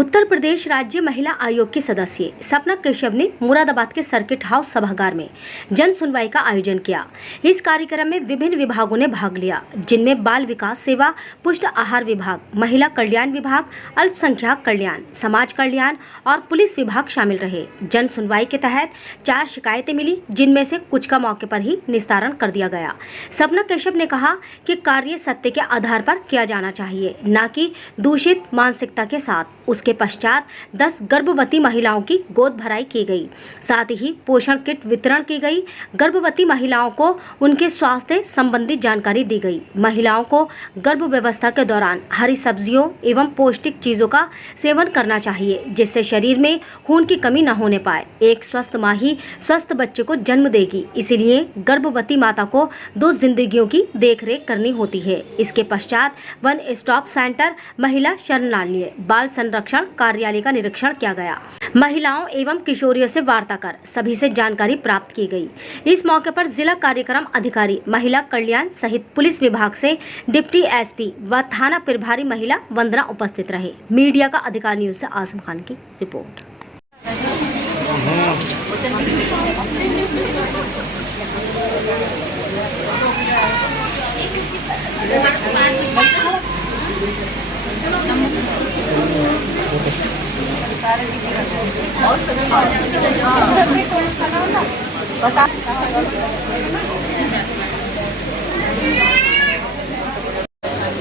उत्तर प्रदेश राज्य महिला आयोग की सदस्य सपना केशव ने मुरादाबाद के सर्किट हाउस सभागार में जन सुनवाई का आयोजन किया। इस कार्यक्रम में विभिन्न विभागों ने भाग लिया, जिनमें बाल विकास सेवा, पुष्ट आहार विभाग, महिला कल्याण विभाग, अल्पसंख्यक कल्याण, समाज कल्याण और पुलिस विभाग शामिल रहे। जन सुनवाई के तहत 4 शिकायतें मिली, जिनमें से कुछ का मौके पर ही निस्तारण कर दिया गया। सपना केशव ने कहा कि कार्य सत्य के आधार पर किया जाना चाहिए, न कि दूषित मानसिकता के साथ। उसके पश्चात 10 गर्भवती महिलाओं की गोद भराई की गई। साथ ही पोषण किट वितरण की गई। गर्भवती महिलाओं को उनके स्वास्थ्य संबंधी जानकारी दी गई। महिलाओं को गर्भ व्यवस्था के दौरान हरी सब्जियों एवं पौष्टिक चीजों का सेवन करना चाहिए, जिससे शरीर में खून की कमी न होने पाए। एक स्वस्थ माँ ही स्वस्थ बच्चे को जन्म देगी, इसलिए गर्भवती माता को 2 जिंदगियों की देखरेख करनी होती है। इसके पश्चात 1 स्टॉप सेंटर, महिला शरणालय, बाल संरक्षण कार्यालय का निरीक्षण किया गया। महिलाओं एवं किशोरियों से वार्ता कर सभी से जानकारी प्राप्त की गई। इस मौके पर जिला कार्यक्रम अधिकारी महिला कल्याण सहित पुलिस विभाग से डिप्टी एसपी व थाना प्रभारी महिला वंदना उपस्थित रहे। मीडिया का अधिकारी न्यूज से आजम खान की रिपोर्ट।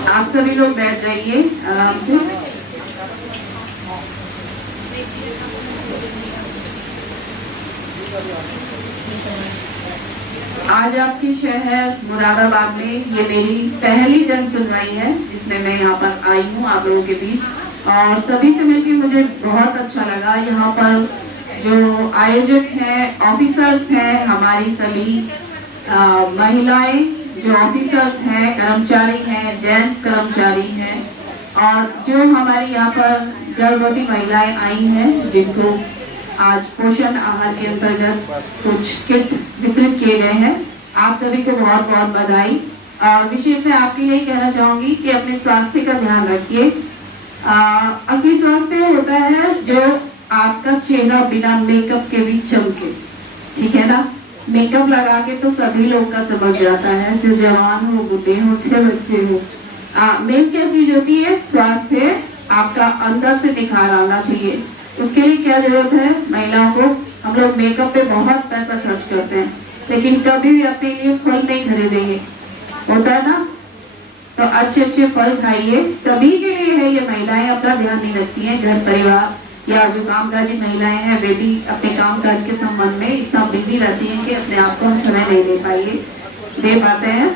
आप सभी लोग बैठ जाइए आराम से। आज आपके शहर मुरादाबाद में ये मेरी पहली जन सुनवाई है, जिसमें मैं यहाँ पर आई हूँ आप लोगों के बीच, और सभी से मिलकर मुझे बहुत अच्छा लगा। यहाँ पर जो आयोजक हैं, ऑफिसर्स हैं, हमारी सभी महिलाएं जो ऑफिसर्स हैं, कर्मचारी हैं, जेंट्स कर्मचारी हैं, और जो हमारी यहाँ पर गर्भवती महिलाएं आई हैं, जिनको आज पोषण आहार के अंतर्गत कुछ किट वितरित किए गए हैं। आप सभी को बहुत बहुत बधाई। और विशेष में आपके लिए कहना चाहूंगी कि अपने स्वास्थ्य का ध्यान रखिए। असली स्वास्थ्य होता है जो आपका चेहरा बिना मेकअप के भी चमके, ठीक है ना। मेकअप लगा के तो सभी लोग का चमक जाता है, जो जवान हो, बूढ़े हो, चाहे बच्चे हो। मेन क्या चीज होती है? स्वास्थ्य आपका अंदर से निखार आना चाहिए। उसके लिए क्या जरूरत है? महिलाओं को हम लोग मेकअप पे बहुत पैसा खर्च करते हैं, लेकिन कभी भी अपने लिए फल नहीं खरीदेंगे, होता है ना। तो अच्छे अच्छे फल खाइए। सभी के लिए है ये। महिलाएं अपना ध्यान नहीं रखती हैं, घर परिवार या जो कामकाजी महिलाएं हैं वे भी अपने कामकाज के संबंध में इतना बिजी रहती हैं कि अपने आप को हम समय नहीं दे पाते हैं।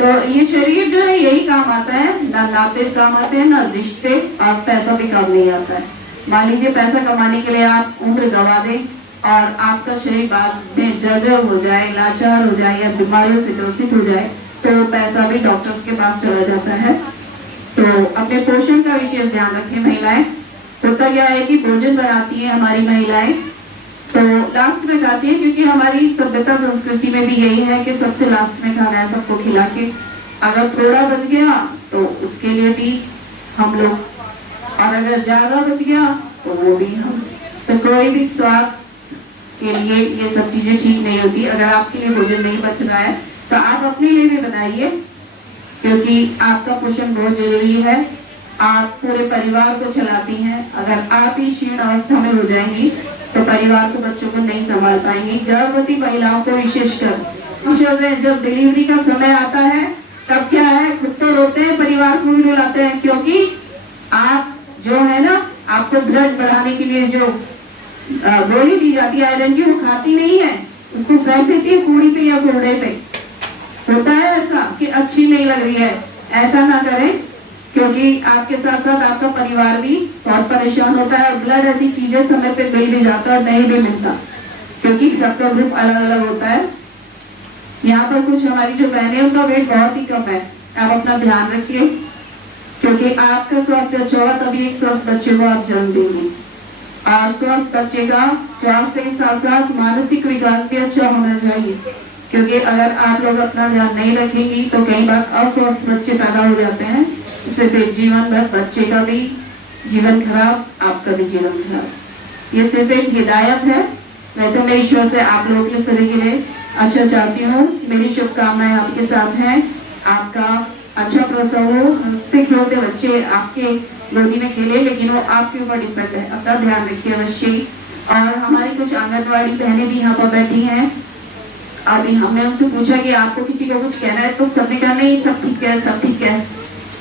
तो ये शरीर जो है यही काम आता है, ना नाते काम आते हैं, ना रिश्ते, और पैसा भी काम नहीं आता है। मान लीजिए पैसा कमाने के लिए आप उम्र गंवा दें और आपका शरीर बाद में जर्जर हो जाए, लाचार हो जाए या बीमारियों से ग्रसित हो जाए, तो पैसा भी डॉक्टर्स के पास चला जाता है। तो अपने पोषण का विशेष ध्यान रखें महिलाएं। होता क्या है कि भोजन बनाती है हमारी महिलाएं तो लास्ट में खाती है, क्योंकि हमारी सभ्यता संस्कृति में भी यही है कि सबसे लास्ट में खाना है, सबको खिला के। अगर थोड़ा बच गया तो उसके लिए भी हम लोग, और अगर ज्यादा बच गया तो वो भी हम। तो कोई भी स्वास्थ्य के लिए ये सब चीजें ठीक नहीं होती। अगर आपके लिए भोजन नहीं बच रहा है तो आप अपने लिए भी बनाइए, क्योंकि आपका पोषण बहुत जरूरी है। आप पूरे परिवार को चलाती हैं। अगर आप ही क्षीण अवस्था में हो जाएंगी तो परिवार को, बच्चों को नहीं संभाल पाएंगी। गर्भवती महिलाओं को विशेषकर जब डिलीवरी का समय आता है तब क्या है, खुद तो रोते हैं, परिवार को भी रुलाते हैं, क्योंकि आप जो है ना, आपको ब्लड बढ़ाने के लिए जो गोली दी जाती है आयरन की, वो खाती नहीं है, उसको फेंक देती है कूड़ी पे या कूड़े पे। होता है ऐसा कि अच्छी नहीं लग रही है, ऐसा ना करें, क्योंकि आपके साथ साथ आपका परिवार भी बहुत परेशान होता है। और ब्लड ऐसी चीजें समय पे मिल भी जाता है और नहीं भी मिलता, क्योंकि सबका ग्रुप अलग अलग होता है। यहाँ पर कुछ हमारी जो बहनें, उनका वेट बहुत ही कम है। आप अपना ध्यान रखिए, क्योंकि आपका स्वास्थ्य अच्छा होगा तभी एक स्वस्थ बच्चे को आप जन्म देंगे। और स्वस्थ बच्चे का स्वास्थ्य के साथ साथ मानसिक विकास भी अच्छा होना चाहिए, क्योंकि अगर आप लोग अपना ध्यान नहीं रखेंगी तो कई बार अस्वस्थ बच्चे पैदा हो जाते हैं। इससे फिर जीवन भर बच्चे का भी जीवन खराब, आपका भी जीवन खराब। ये सिर्फ एक हिदायत है। वैसे मैं ईश्वर से आप लोगों के सभी के लिए अच्छा चाहती हूँ। मेरी शुभकामनाएं आपके साथ हैं। आपका अच्छा प्रसव हो, हंसते खेलते बच्चे आपके गोदी में खेले, लेकिन वो आपके ऊपर डिपेंड है। अपना ध्यान रखिए अवश्य। और हमारी कुछ आंगनवाड़ी बहनें भी यहाँ पर बैठी हैं। अभी हमने उनसे पूछा कि आपको किसी को कुछ कहना है, तो सबने कहा नहीं सब ठीक है, सब ठीक है।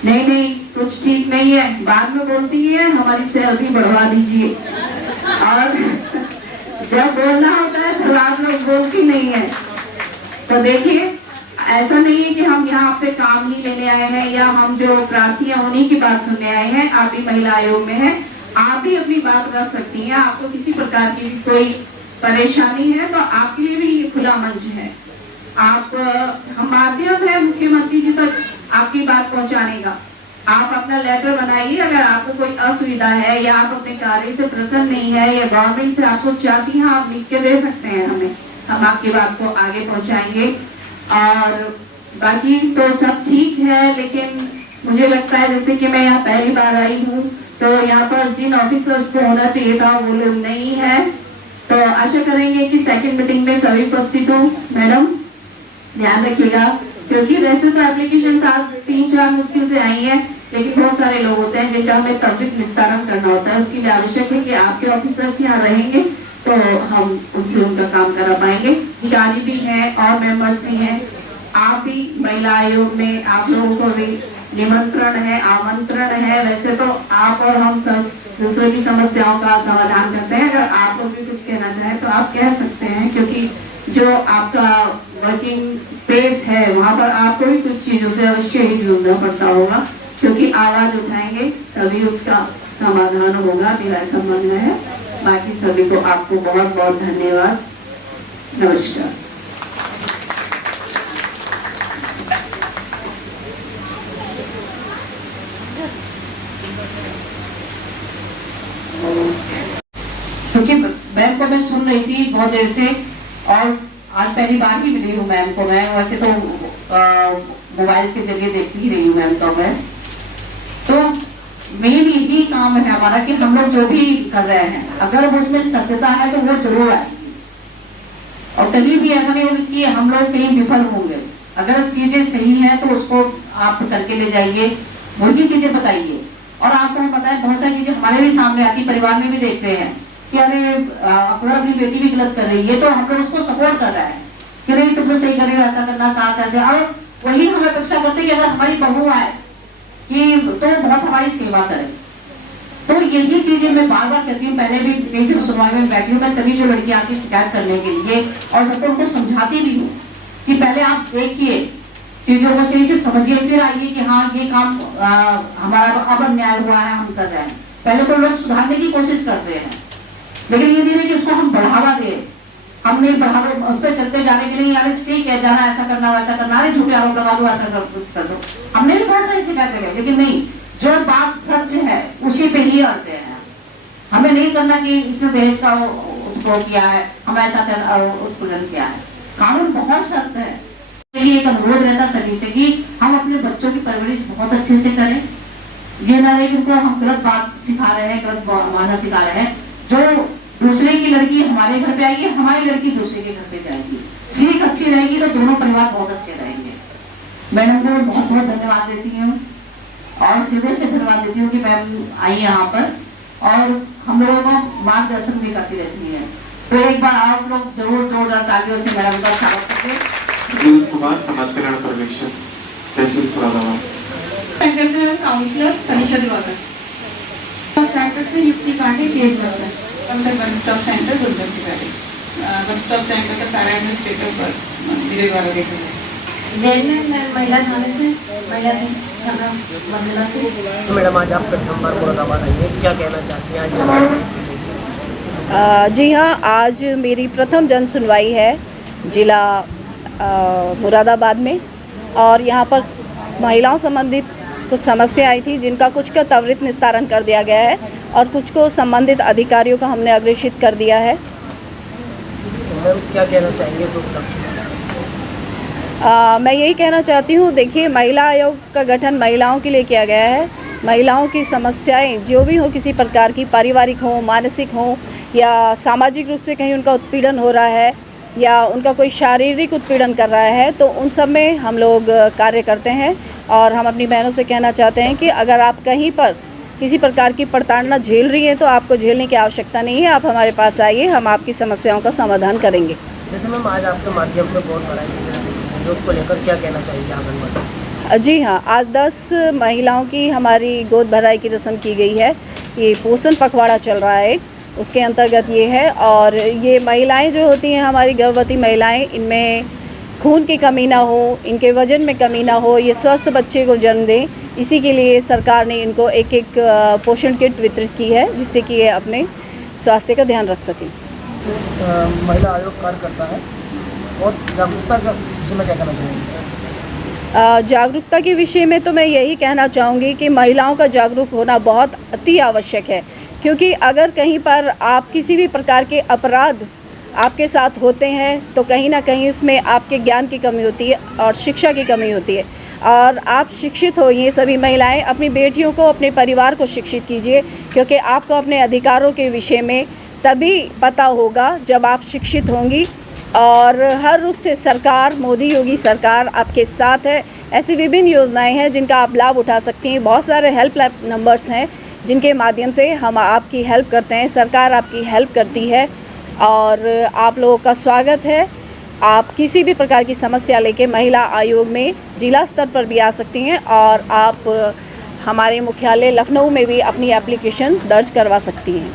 नहीं नहीं कुछ ठीक नहीं है, बाद में बोलती है हमारी सैलरी बढ़वा दीजिए। और जब बोलना होता है तो आप लोग बोलती नहीं है। तो देखिए ऐसा नहीं है कि हम यहाँ आपसे काम ही लेने आए हैं या हम जो प्रार्थी हैं उन्हीं की बात सुनने आए हैं। आप भी महिला आयोग में हैं, आप भी अपनी बात रख सकती हैं। आपको किसी प्रकार की कोई परेशानी है तो आपके लिए भी ये खुला मंच है। आप हम माध्यम है मुख्यमंत्री जी तक आपकी बात पहुंचाने का। आप अपना लेटर बनाइए। अगर आपको कोई असुविधा है या आप अपने कार्य से प्रसन्न नहीं है या गवर्नमेंट से आप कुछ चाहती हैं, आप लिख के दे सकते हैं हमें। हम आपकी बात को आगे पहुंचाएंगे। और बाकी तो सब ठीक है, लेकिन मुझे लगता है जैसे कि मैं यहाँ पहली बार आई हूँ तो यहाँ पर जिन ऑफिसर्स को होना चाहिए था वो लोग नहीं है। तो आशा करेंगे कि सेकंड मीटिंग में सभी उपस्थित हो। मैडम ध्यान रखिएगा, क्योंकि वैसे तो एप्लीकेशन आज 3-4 मुश्किल से आई है, लेकिन बहुत सारे लोग होते हैं जिनका हमें त्वरित निस्तारण करना होता है। उसके लिए आवश्यक है कि आपके ऑफिसर्स यहाँ रहेंगे तो हम उनसे उनका काम करा पाएंगे। अधिकारी भी हैं और मेंबर्स भी हैं। आप भी महिला आयोग में आप लोगों को भी निमंत्रण है, आमंत्रण है। वैसे तो आप और हम सब दूसरों की समस्याओं का समाधान करते हैं। अगर आप लोग भी कुछ कहना चाहें तो आप कह सकते हैं, क्योंकि जो आपका वर्किंग स्पेस है वहाँ पर आपको भी कुछ चीजों से अवश्य ही जूझना पड़ता होगा, क्योंकि आवाज उठाएंगे तभी उसका समाधान होगा। मेरा ऐसा मानना है। बाकी सभी को आपको बहुत बहुत धन्यवाद। नमस्कार। क्योंकि मैम को मैं सुन रही थी बहुत देर से और आज पहली बार ही मिली हूँ मैम को। मैं वैसे तो मोबाइल के जरिए देखती ही रही हूँ मैम को। मैं तो मेन यही काम है हमारा कि हम लोग जो भी कर रहे हैं अगर वो उसमें सत्यता है तो वो जरूर आएगी। और कभी भी ऐसा नहीं होगा कि हम लोग कहीं विफल होंगे। अगर चीजें सही हैं तो उसको आप करके ले जाइए, वही चीजें बताइए। और आपको हम पता है बहुत सारी चीजें हमारे भी सामने आती, परिवार में भी देखते हैं कि अरे अगर अपनी बेटी भी गलत कर रही है तो हम लोग उसको सपोर्ट कर रहे हैं कि नहीं तुम तो सही कर रही हो, ऐसा करना, सास ऐसे। और वही हम अपेक्षा करते हैं कि अगर हमारी बहू आए कि तो बहुत हमारी सेवा करे। तो यही चीजें मैं बार बार कहती हूँ। पहले भी पेशेंट सुनवाई में बैठी हूँ मैं सभी जो लड़कियां आती शिकायत करने के लिए, और सबको उनको समझाती भी हूँ कि पहले आप देखिए चीजों को सही से समझिए, फिर आइए कि हाँ ये काम हमारा अब अन्याय हुआ है, हम कर रहे हैं। पहले तो लोग सुधारने की कोशिश करते हैं, लेकिन ये नहीं है कि उसको हम बढ़ावा दें। हम नहीं बढ़ावा उस पर चलते जाने के लिए यार ठीक है जाना ऐसा करना वैसा करना, अरे झूठे आरोप लगा दो, ऐसा कर दो। हमने भी बहुत सारी शिकायतें की, लेकिन नहीं, जो बात सच है उसी पे ही अड़ते हैं। हमें नहीं करना कि इसने दहेज का उपभोग किया है, हम ऐसा उत्पीड़न किया है। कानून बहुत सख्त है। एक अनुरोध रहता सभी से कि हम अपने बच्चों की परवरिश बहुत अच्छे से करें। ये ना रहे कि उनको हम गलत बात सिखा रहे हैं, गलत माना सिखा रहे हैं। जो दूसरे की लड़की हमारे घर पे आएगी, हमारी लड़की दूसरे के घर पे जाएगी। सीख अच्छी रहेगी तो दोनों परिवार बहुत अच्छे रहेंगे। मैडम को बहुत बहुत धन्यवाद देती हूँ और हृदय से धन्यवाद देती हूँ कि मैम आई यहाँ पर और हम लोगों को मार्गदर्शन भी करती रहती है। तो एक बार आप लोग जरूर जोरदार तालियों से मैडम का स्वागत करें। कुमार, समाज कल्याण पर्यवेक्षक, तहसील मुरादाबाद। काउंसलर तनिषा दिवाकर, चैप्टर से Yukti Pande, case worker, one stop centre Gulberg Valley. One stop centre का सारा एडमिनिस्ट्रेटर पर दिवेगा वगैरह। जैन में महिला थाने से महिला थाना मंजिला से। तो मैडम आज आप प्रथम बार मुरादाबाद आई हैं, क्या कहना चाहती हैं आज? जी हाँ, आज मेरी प्रथम जन सुनवाई है जिला मुरादाबाद में और यहाँ पर महिलाओं संबंधित कुछ समस्या आई थी जिनका कुछ का त्वरित निस्तारण कर दिया गया है और कुछ को संबंधित अधिकारियों का हमने अग्रेषित कर दिया है। मैम क्या कहना चाहेंगे इस उपलक्ष्य में? मैं यही कहना चाहती हूँ, देखिए महिला आयोग का गठन महिलाओं के लिए किया गया है, महिलाओं की समस्याएं जो भी हो, किसी प्रकार की पारिवारिक हो, मानसिक हो या सामाजिक रूप से कहीं उनका उत्पीड़न हो रहा है या उनका कोई शारीरिक उत्पीड़न कर रहा है, तो उन सब में हम लोग कार्य करते हैं। और हम अपनी बहनों से कहना चाहते हैं कि अगर आप कहीं पर किसी प्रकार की प्रताड़ना झेल रही हैं तो आपको झेलने की आवश्यकता नहीं है, आप हमारे पास आइए, हम आपकी समस्याओं का समाधान करेंगे। जैसे मैम आज आपके माध्यम से बहुत बड़ा है, उसको लेकर क्या कहना चाहिए आंगनबाड़ी? जी हाँ, आज 10 महिलाओं की हमारी गोद भराई की रस्म की गई है। ये पोषण पखवाड़ा चल रहा है, उसके अंतर्गत ये है। और ये महिलाएं जो होती हैं, हमारी गर्भवती महिलाएं, इनमें खून की कमी ना हो, इनके वजन में कमी ना हो, ये स्वस्थ बच्चे को जन्म दें, इसी के लिए सरकार ने इनको एक पोषण किट वितरित की है, जिससे कि ये अपने स्वास्थ्य का ध्यान रख सकें। महिला आयोग कार्य करता है और जागरूकता का विषय में क्या कहना चाहेंगे? जागरूकता के विषय में तो मैं यही कहना चाहूँगी कि महिलाओं का जागरूक होना बहुत अति आवश्यक है, क्योंकि अगर कहीं पर आप किसी भी प्रकार के अपराध आपके साथ होते हैं तो कहीं ना कहीं उसमें आपके ज्ञान की कमी होती है और शिक्षा की कमी होती है। और आप शिक्षित हो, ये सभी महिलाएं अपनी बेटियों को, अपने परिवार को शिक्षित कीजिए, क्योंकि आपको अपने अधिकारों के विषय में तभी पता होगा जब आप शिक्षित होंगी। और हर रूप से सरकार, मोदी योगी सरकार आपके साथ है। ऐसी विभिन्न योजनाएं हैं जिनका आप लाभ उठा सकती हैं। बहुत सारे हेल्पलाइन नंबर्स हैं जिनके माध्यम से हम आपकी हेल्प करते हैं, सरकार आपकी हेल्प करती है और आप लोगों का स्वागत है। आप किसी भी प्रकार की समस्या लेके महिला आयोग में जिला स्तर पर भी आ सकती हैं और आप हमारे मुख्यालय लखनऊ में भी अपनी एप्लीकेशन दर्ज करवा सकती हैं।